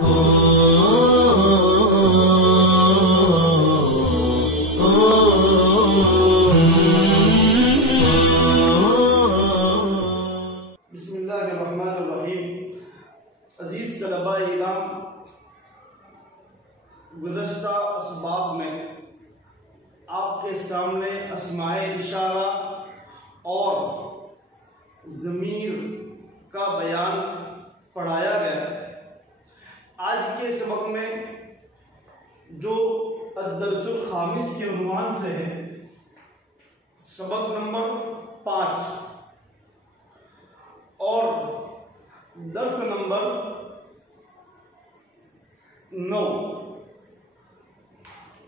बिस्मिल्लाहिर्रहमानिर्रहीम। अजीज तलबा-ए-इल्म, गुज़श्ता असबाब में आपके सामने अस्माए इशारा और ज़मीर का बयान पढ़ाया गया। आज के सबक में जो अद-दर्सुल खामिस के उन्वान से है, सबक नंबर 5 और दर्स नंबर 9।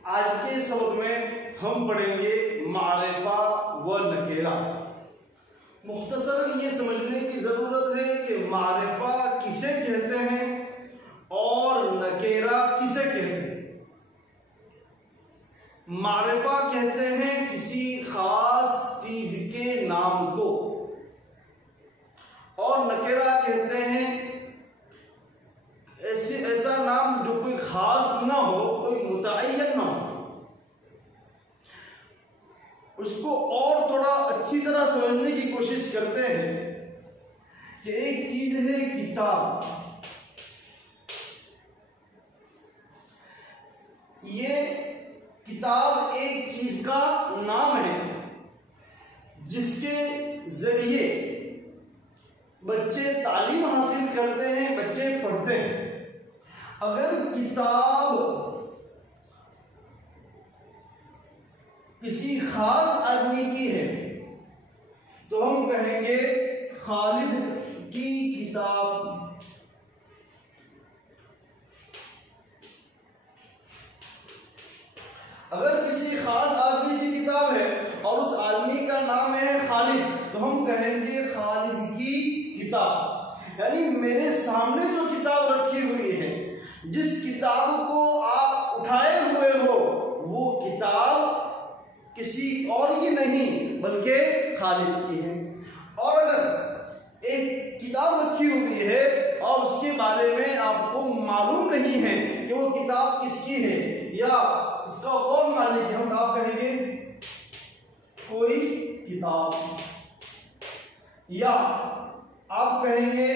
आज के सबक में हम पढ़ेंगे मारिफा व नकेरा। मुख्तसरन ये समझने की जरूरत है कि मारिफा किसे कहते हैं और नकेरा किसे कहते हैं। मारिफा कहते हैं किसी खास चीज के नाम को, और नकेरा कहते हैं ऐसा नाम जो कोई खास ना हो, कोई मुतअय्यन ना हो। उसको और थोड़ा अच्छी तरह समझने की कोशिश करते हैं कि एक चीज है किताब। ये किताब एक चीज का नाम है जिसके जरिए बच्चे तालीम हासिल करते हैं, बच्चे पढ़ते हैं। अगर किताब किसी खास आदमी की है तो हम कहेंगे खालिद की किताब। अगर किसी खास आदमी की किताब है और उस आदमी का नाम है खालिद, तो हम कहेंगे खालिद की किताब। यानी मेरे सामने जो किताब रखी हुई है, जिस किताब को आप उठाए हुए हो, वो किताब किसी और की नहीं बल्कि खालिद की है। और अगर एक किताब रखी हुई है और उसके बारे में आपको मालूम नहीं है कि वो किताब किसकी है या इसका कौन मालिक है, हम आप कहेंगे कोई किताब, या आप कहेंगे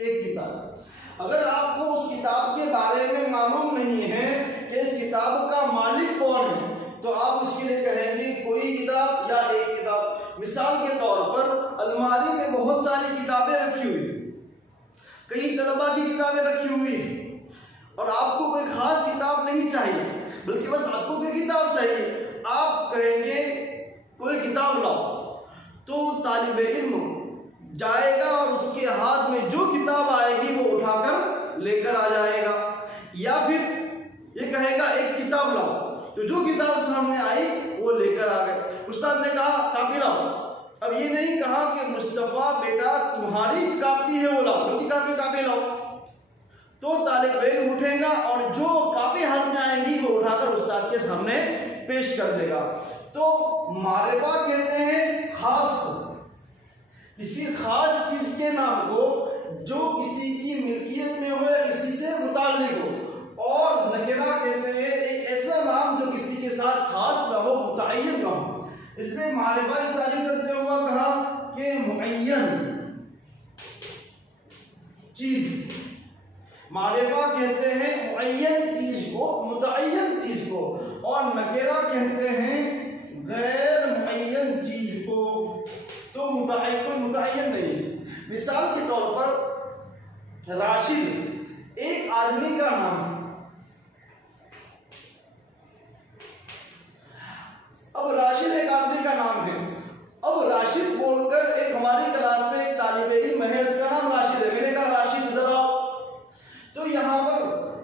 एक किताब। अगर आपको उस किताब के बारे में मालूम नहीं है कि इस किताब का मालिक कौन है, तो आप उसके लिए कहेंगे कोई किताब या एक किताब। मिसाल के तौर पर अलमारी में बहुत सारी किताबें रखी हुई, कई तलबा की किताबें रखी हुई हैं, और आपको कोई खास किताब नहीं चाहिए बल्कि बस आपको कोई किताब चाहिए। आप कहेंगे कोई किताब लाओ, तो तालिबे इल्म जाएगा और उसके हाथ में जो किताब आएगी वो उठाकर लेकर आ जाएगा। या फिर ये कहेगा एक किताब लाओ, तो जो किताब सामने आई वो लेकर आ गए। उस्ताद ने कहा कापी लाओ। अब ये नहीं कहा कि मुस्तफ़ा बेटा तुम्हारी कापी है वो लाओ, उनकी कापी लाओ। तो तालिब इल्म उठेगा और जो कापी हाथ में आएगी वो उठाकर उस्ताद के सामने पेश कर देगा। तो मारिफा कहते हैं खास को, किसी खास चीज के नाम को जो किसी की मिल्कियत में हो या किसी से मुताल्लिक हो। और नकेरा कहते हैं एक ऐसा नाम जो किसी के साथ खास ना हो, मुतअय्यन ना हो। इसलिए मारिफा की तारीफ करते हुए कहा कि मुअय्यन चीज। मारिफा कहते हैं मुअय्यन चीज को, मुतअय्यन चीज को, और नकेरा कहते हैं गैर मुअय्यन चीज को। तो कोई मुतअय्यन नहीं। मिसाल के तौर पर राशिद एक आदमी का नाम है। अब राशिद एक आदमी का नाम है। अब राशिद बोलकर एक हमारी क्लास में एक तालिबे इल्म है, उसका नाम राशिद है। मैंने कहा राशिद इधर आओ, तो यहाँ पर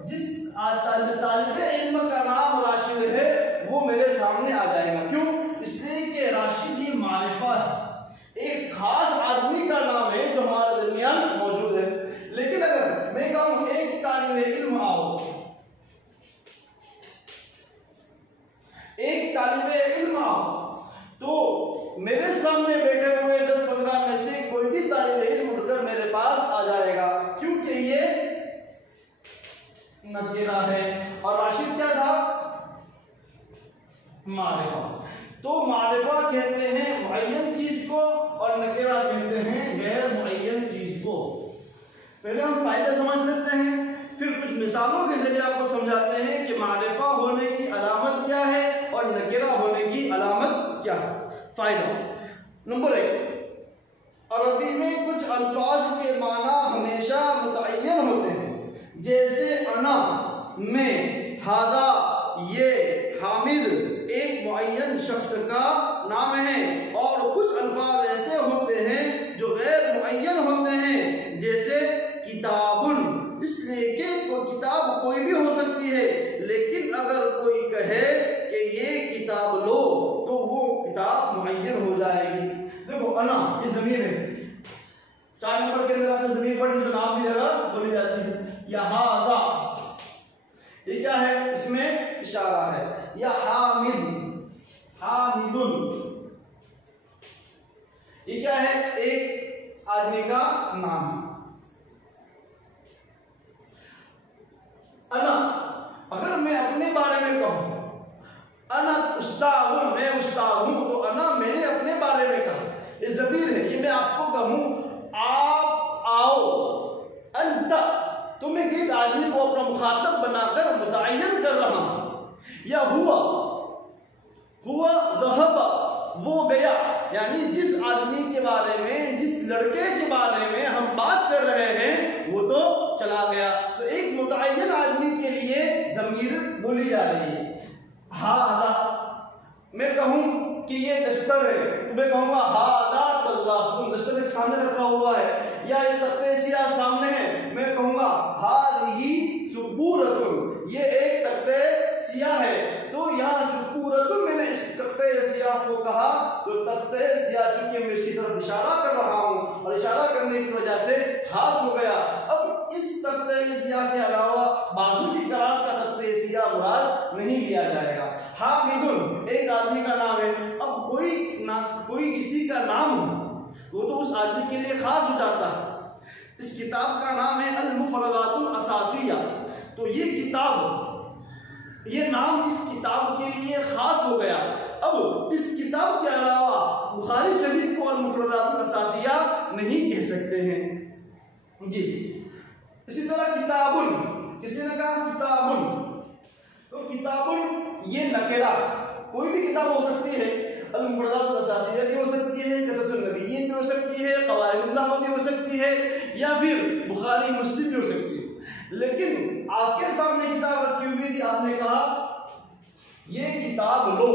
जिस तालिबे इल्म का नाम राशिद है वो मेरे सामने आ जाएगा। क्यों? इसलिए कि राशिद ही मारिफा है, एक खास आदमी का नाम है जो हमारे दरमियान मौजूद है। लेकिन अगर मैं कहूँ एक तालिबे इल्म आओ, नकेरा है, और राशिद क्या था? मारिफा। तो मारिफा कहते हैं मुअय्यन चीज को और नकेरा कहते हैं गैर मुअय्यन चीज को। पहले हम फायदे समझ लेते हैं, फिर कुछ मिसालों के जरिए आपको समझाते हैं कि मारिफा होने की अलामत क्या है और नकेरा होने की अलामत क्या है। फायदा नंबर 1, अरबी में कुछ अल्फाज के माना हमेशा मुतअय्यन होते हैं, जैसे अना, मैं, हादा, ये, हामिद एक मुअय्यन शख्स का नाम है, और कुछ अल्फाज ऐसे होते हैं जो गैर मुअय्यन होते हैं, जैसे किताबुन। इसलिए कि किताब कोई भी हो सकती है, लेकिन अगर कोई कहे कि ये किताब लो तो वो किताब मुअय्यन हो जाएगी। देखो अना ये ज़मीर है, 4 नंबर के अंदर आपने ज़मीर पढ़ी जो नाम की जगह बोली जाती है। या हादा ये क्या है? इसमें इशारा है। या हामिद, हामिदुन ये क्या है? एक आदमी का नाम है। अना, अगर मैं अपने बारे में कहूं अना उस्ताद हूं, मैं उस्ताद हूं, तो अना मैंने अपने बारे में कहा, ये ज़मीर है। ये मैं आपको कहूं आप आओ, अंता तो मैं एक आदमी को अपना मुखातब बनाकर मुतअय्यन कर रहा हूं। या हुआ, हुआ ज़हबा वो गया, यानी जिस आदमी के बारे में, जिस लड़के के बारे में हम बात कर रहे हैं वो तो चला गया। तो एक मुतअय्यन आदमी के लिए ज़मीर बोली जा रही है। हादा, मैं कहूं कि ये दस्तर है, तो मैं कहूंगा हादा तल्लासुन, दस्तर एक सामने रखा हुआ है, या ये तख्ते सियाह सामने है, मैं कहूंगा हादिही सुबूरतुन, ये एक तख्ते सियाह है। तो यहाँ सुबूरतुन मैंने इस तख्ते सियाह को कहा, तो तख्ते सियाह चूंकि मैं इसकी तरफ इशारा कर रहा हूँ और इशारा करने की वजह से खास हो गया। अब इस तख्ते सियाह के अलावा बाजू की क्लास का तख्ते सियाह मुराद नहीं लिया जाएगा। हामिदुन एक आदमी का नाम है। अब कोई किसी का नाम हो वो तो उस आदमी के लिए खास हो जाता है। इस किताब का नाम है अल मुफरदातुल असासिया, तो ये किताब, ये नाम इस किताब के लिए खास हो गया। अब इस किताब के अलावा बुखारी शरीफ को अल मुफरदातुल असासिया नहीं कह सकते हैं जी। इसी तरह किताबुन, किसी ने कहा किताबुन, तो किताबुन ये नकेरा, कोई भी किताब हो सकती है, अल मुफरदातुल असासिया भी हो सकती है, क़ससुन नबिय्यीन भी हो सकती है, क़वाइदुन नहव भी हो सकती है, या फिर बुखारी मुस्लिम भी हो सकती है। लेकिन आपके सामने किताब रखी हुई थी, आपने कहा ये किताब लो,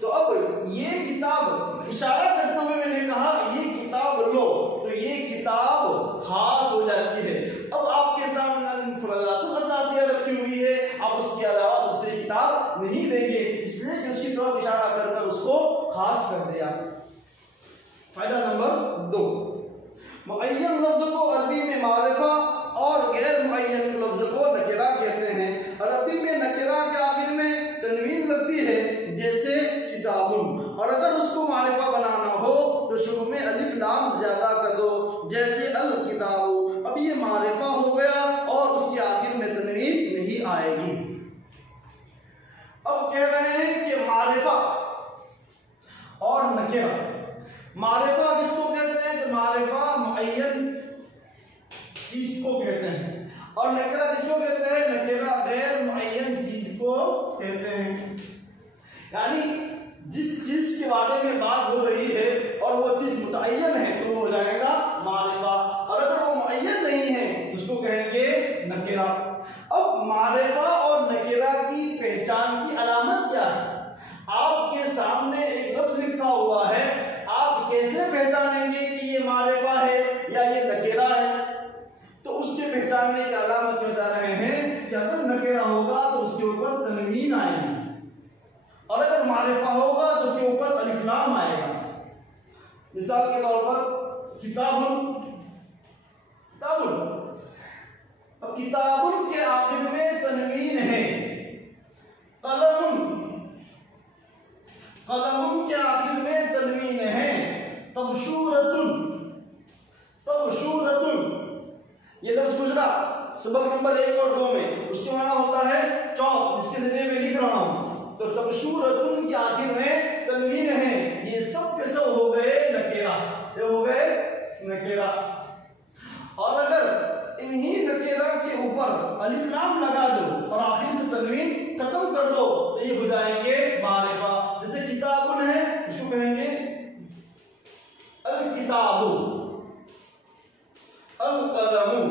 तो अब ये किताब इशारा करते हुए मैंने कहा ये किताब लो, तो ये किताब खास हो जाती है। अब आपके सामने अल मुफरदातुल असासिया रखी हुई है, आप उसके अलावा दूसरी किताब नहीं लेंगे, इसलिए कि उसकी तरफ इशारा कर उसको खास कर दिया। फायदा नंबर 2, मुअय्यन लफ्ज़ को अरबी में मारिफा और गैर मुअय्यन लफ्ज़ को नकेरा कहते हैं। अरबी में नकेरा के आखिर में तनवीन लगती है, जैसे किताबुन, और अगर उसको मारिफा बनाना हो तो शुरू में अलिफ लाम ज्यादा कर दो, जैसे अल किताबु। अब ये मारिफा हो गया और उसके आखिर में तनवीन नहीं आएगी। अब कह रहे हैं कि मारिफा और नकेरा, मारिफा किसको कहते हैं? तो मारिफा मुअय्यन चीज को कहते हैं, और नकेरा किसको कहते हैं? नकेरा गैर मुअय्यन चीज को कहते हैं। यानी जिस चीज के बारे में बात हो रही है और वो चीज मुतअय्यन है तो वो हो जाएगा मारिफा, और अगर वो मुअय्यन नहीं है तो उसको कहेंगे नकेरा। अब मारिफा और नकेरा की पहचान की अलामत क्या है? आपके सामने एक लफ्ज लिखा हुआ है, आप कैसे पहचानेंगे कि ये मारिफा है या ये नकेरा है? तो उसके पहचानने की अलामत बता रहे हैं कि अगर नकेरा होगा तो उसके ऊपर तनवीन आएगी, और अगर मारिफा होगा तो उसके ऊपर अलिफ लाम आएगा। मिसाल के तौर पर किताबुन, किताबुन, अब किताबुन के आखिर में तनवीन है। कलमुन, कलमुन के आखिर में तनवीन है। तबशूरतुन, तबशूरतुन ये लफ्ज गुजरा, सबक नंबर 1 और 2 में, उसके माना होता है चौक, जिसके जरिए मैं लिख रहा हूं। तो तबशूरतुन के आखिर में तनवीन है, ये सब के सब हो गए नकेरा, ये हो गए नकेरा। और अगर इन्हीं नकेरा के ऊपर अलिफ लाम लगा दो और आखिर से तनवीन खत्म कर दो तो ये हो जाएंगे मारिफा। जैसे किताबुन है, इसको कहेंगे अल किताबु, अल कलमु,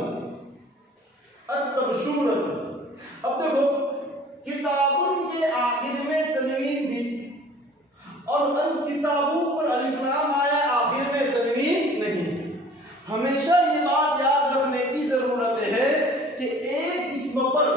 अल तबशूरत। अब देखो किताबुन के आखिर में तनवीन थी और अल किताबु पर अलिफ लाम आया, आखिर में तनवीन नहीं। हमेशा ये बात याद रखने की जरूरत है कि एक इस्म पर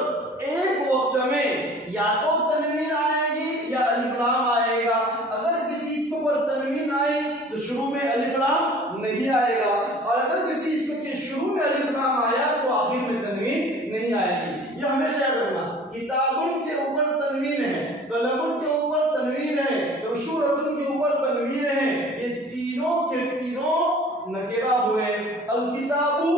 एक वक्त में या तो तनवीन आएगी या अलिफ लाम आएगा। अगर किसी इस्म पर तनवीन आई तो शुरू में अलिफ लाम नहीं आएगा, और अगर किसी इस्म के शुरू में अलिफ लाम आया तो आखिर में तनवीन नहीं आएगी। ये हमेशा याद रखना। किताबुन के ऊपर तनवीन है, कलमुन के ऊपर तनवीन है, तबशूरतुन के ऊपर तनवीन है, ये तीनों के तीनों नकेरा हुए। अल किताबु,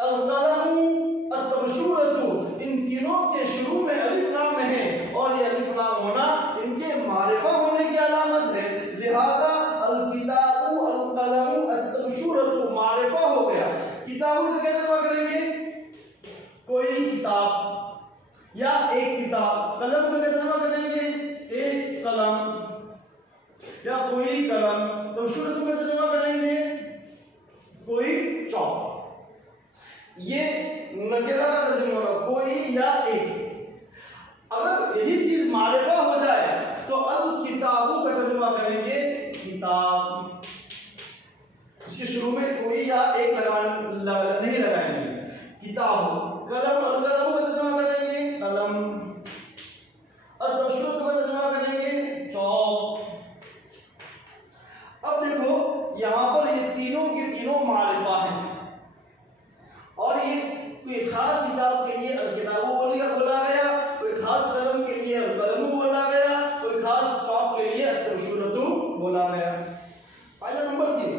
अल कलमु, अल तबशूरतु, इन तीनों के शुरू में अलिफ लाम है और ये अलिफ लाम होना इनके मारिफा होने की अलामत है। लिहाजा अल किताबु, अल कलमु, अल तबशूरतु मारिफा हो गया। किताबुन का क्या तर्जुमा करेंगे? कोई किताब या एक किताब। कलम का क्या तर्जुमा करेंगे? एक कलम या कोई कलम। तबशूरतु का तर्जुमा करेंगे? कोई चौक। ये नकेरा का तर्जुमा होगा कोई या एक। अगर यही चीज मारिफा हो जाए तो अल किताबु का तर्जुमा करेंगे किताब। इसके शुरू में कोई या एक नहीं लगाएंगे, किताब। कलम, अल कलम का तर्जुमा करेंगे कलम। अल तबशूरतु का तर्जुमा करेंगे चौक। अब देखो यहां पर ये तीनों के तीनों मारिफा हैं और ये कोई खास किताब के लिए अल किताबु बोला गया, कोई खास कलम के लिए अल कलमु बोला गया, कोई खास चौक के लिए अल तबशूरतु बोला गया। फायदा नंबर 3,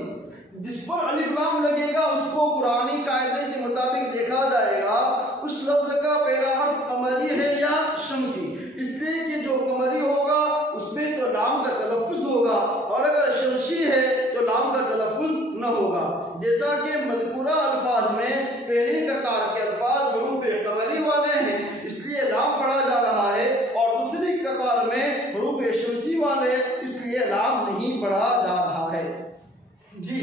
जिस पर अलिफ लाम लगेगा उसको कुरानी कायदे के मुताबिक देखा जाएगा उस लफ्ज का पहला हर्फ कमरी है या शमसी, इसलिए कि जो कमरी होगा उसमें तो लाम का तलफ्फुज होगा और अगर शमसी है तो लाम का तलफ्फुज न होगा। जैसा कि मज़कूरा अल्फाज में पहली कतार के अल्फाज हुरूफ कमरी वाले हैं इसलिए लाम पढ़ा जा रहा है और दूसरी कतार में हुरूफ शमसी वाले इसलिए लाम नहीं पढ़ा जा रहा है। जी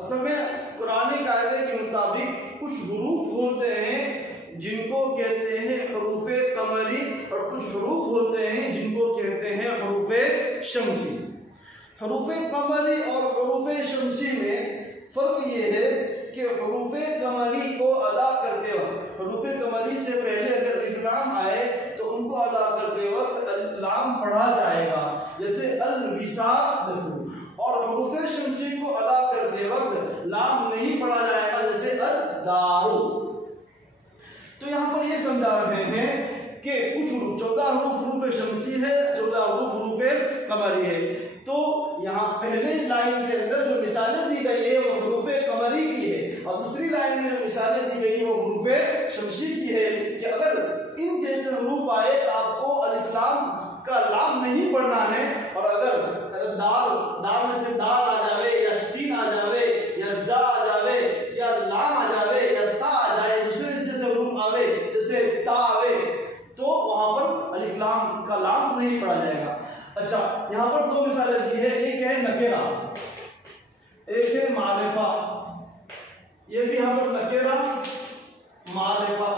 असल में कुरानी कायदे के मुताबिक कुछ हुरूफ होते हैं जिनको कहते हैं हुरूफ कमरी और कुछ हुरूफ होते हैं जिनको कहते हैं हुरूफ शमसी। हुरूफ कमरी और हुरूफ शमसी में फर्क ये है कि हुरूफ कमरी को अदा करते वक्त हुरूफ कमरी से पहले अगर अलिफ लाम आए तो उनको अदा करते वक्त लाम पढ़ा जाएगा, जैसे अल विसादतु, और हुरूफ शमसी को अदा करते वक्त लाम नहीं पढ़ा जाएगा, जैसे अल दारू। तो यहाँ पर ये समझा रहे हैं कि कुछ 14 हुरूफ शमसी है, 14 हुरूफ कमरी है। तो यहाँ पहले लाइन के अंदर जो मिसालें दी गई है वो हुरूफ कमरी की है और दूसरी लाइन में जो मिसालें दी गई है वो हुरूफ शमसी की है कि अगर इन जैसे हुरूफ आए तो आपको अलिफ लाम का लाम नहीं पढ़ना है, और अगर दाल में से दाल आ जावे या सीन आ जावे या जा आ जावे या लाम आ जावे या ता आ जाए, दूसरे जैसे हुरूफ आवे जैसे ता आवे, तो वहां पर अलिफ लाम का लाम नहीं पढ़ा जाएगा। अच्छा, यहाँ पर 2 मिसालें दी है, एक है नकेरा, एक है मारिफा। ये भी यहाँ पर नकेरा मारिफा,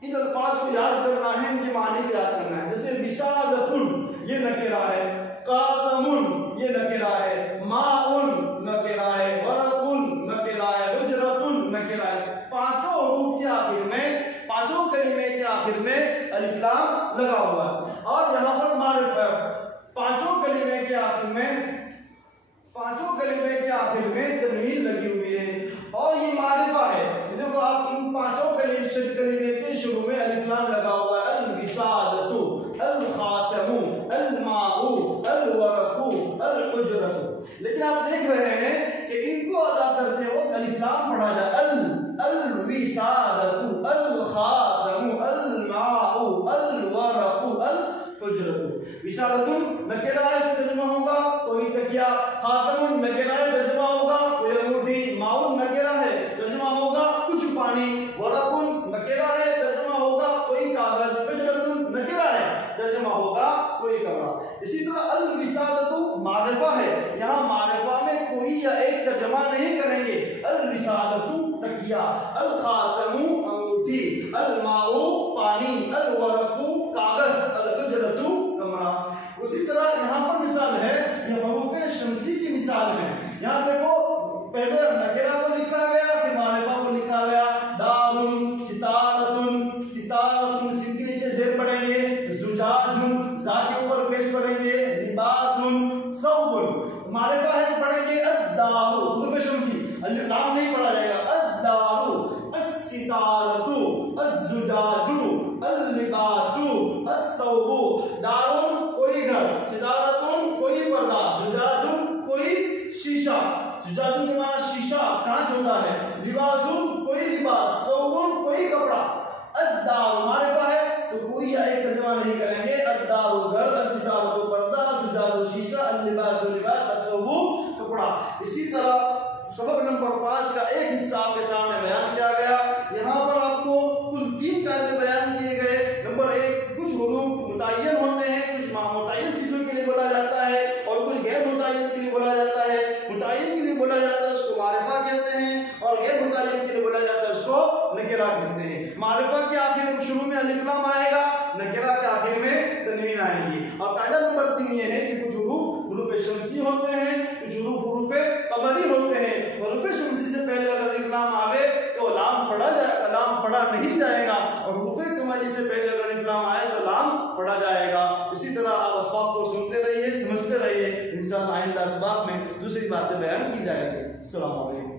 इन अल्फाज को याद करना है, इनके मानी को याद करना है। जैसे विसादतुन ये नकेरा है, कातमुन ये नकेरा है, माउन नकेरा है, वरकुन नकेरा है, उजरतुन नकेरा है। पांचों हुरूफ के आखिर में, पांचों कलिमे के आखिर में अलिफ लाम लगा हुआ है। और यहाँ पर मारिफा, पांचों कलिमे के आखिर में तनवीन लगी हुई है और ये मारिफा है। देखो आप इन पांचों कलिमे के शुरू में अलिफ लाम लगा हुआ है, अल विसादतु, अल खातमु, अल माउ, अल वरकु, अल उजरतु। लेकिन आप देख रहे हैं बिसारतुन नकेरा है, इसका तर्जुमा होगा कोई तकिया। खातमुन नकेरा है, तर्जुमा होगा कोई अंगूठी। माउन नकेरा है, तर्जुमा होगा कुछ पानी। वरकुन नकेरा है, तर्जुमा होगा कोई कागज। हुजरतुन नकेरा है, तर्जुमा होगा कोई कमरा। इसी तरह अल विसादतु मारिफा है, यहाँ मारिफा में कोई या एक तर्जुमा नहीं करेंगे। अल विसादतु तकिया, अल खातमु अंगूठी, अल माउ पानी, अल वरकु कागज, अल हुजरतु कमरा। उसी तरह यहाँ पर मिसाल है, यह हरूफे शम्सी की मिसाल है। यहाँ देखो पहले नकेरा को लिखा गया, फिर मारिफा को लिखा गया। दारुन, सितारतुन, सितारतुन सिन के नीचे जेर पढ़ेंगे। जुजाजुन जा के ऊपर पेश पढ़ेंगे। लिबासुन, सौबुन मारिफा है तो पढ़ेंगे अद्दारु, हरूफे शम्सी, अल्लिफ नाम नहीं पढ़ा जाएगा। अद्दारु, अस्सितारतु, अज़्जुजाजु, अल्लिबासु, अस्सौबु। दारुन कोई घर, सितारतुन कोई पर्दा, जुजाजुन कोई शीशा, जुजाजुन के माना शीशा कांच होता है। लिबासुन कोई लिबास, सौबुन कोई कपड़ा। अद्दारु मारिफा है तो कोई या एक तर्जुमा नहीं करेंगे। अद्दारु घर, अस्सितारतु पर्दा, जुजाजु शीशा, अल्लिबासु लिबास, अस्सौबु कपड़ा। इसी तरह सबक नंबर 5 का एक हिस्सा आपके सामने बयान किया गया। यहाँ पर आपको कुल 3 कायदे बयान किए गए। नंबर 1, कुछ हुरूफ मुतय्यन होते हैं, कुछ मुतय्यन चीजों के लिए बोला जाता है और कुछ गैर मुतय्यन के लिए बोला जाता है। मुतय्यन के लिए बोला जाता है उसको मारिफा कहते हैं, और गैर मुतय्यन के लिए बोला जाता है उसको नकेरा कहते हैं। मारिफा के आखिर में शुरू में अलिफ लाम आएगा, नकेरा के आखिर में तनवीन आएगी। और कायदा नंबर 3 ये है कि कुछ हुरूफ शम्सी होते हैं, कुछ हुरूफ कमरी होते हैं। हुरूफ शम्सी से पहले अगर अलिफ लाम आवे तो लाम पढ़ा जाएगा, लाम पढ़ा नहीं जाएगा, और हुरूफ कमरी से पहले अगर अलिफ लाम आए तो लाम पढ़ा जाएगा। इसी तरह आप असबाब को सुनते रहिए, समझते रहिए। इंशाअल्लाह आइंदा असबाब में दूसरी बातें बयान की जाएगी। अस्सलाम वालेकुम।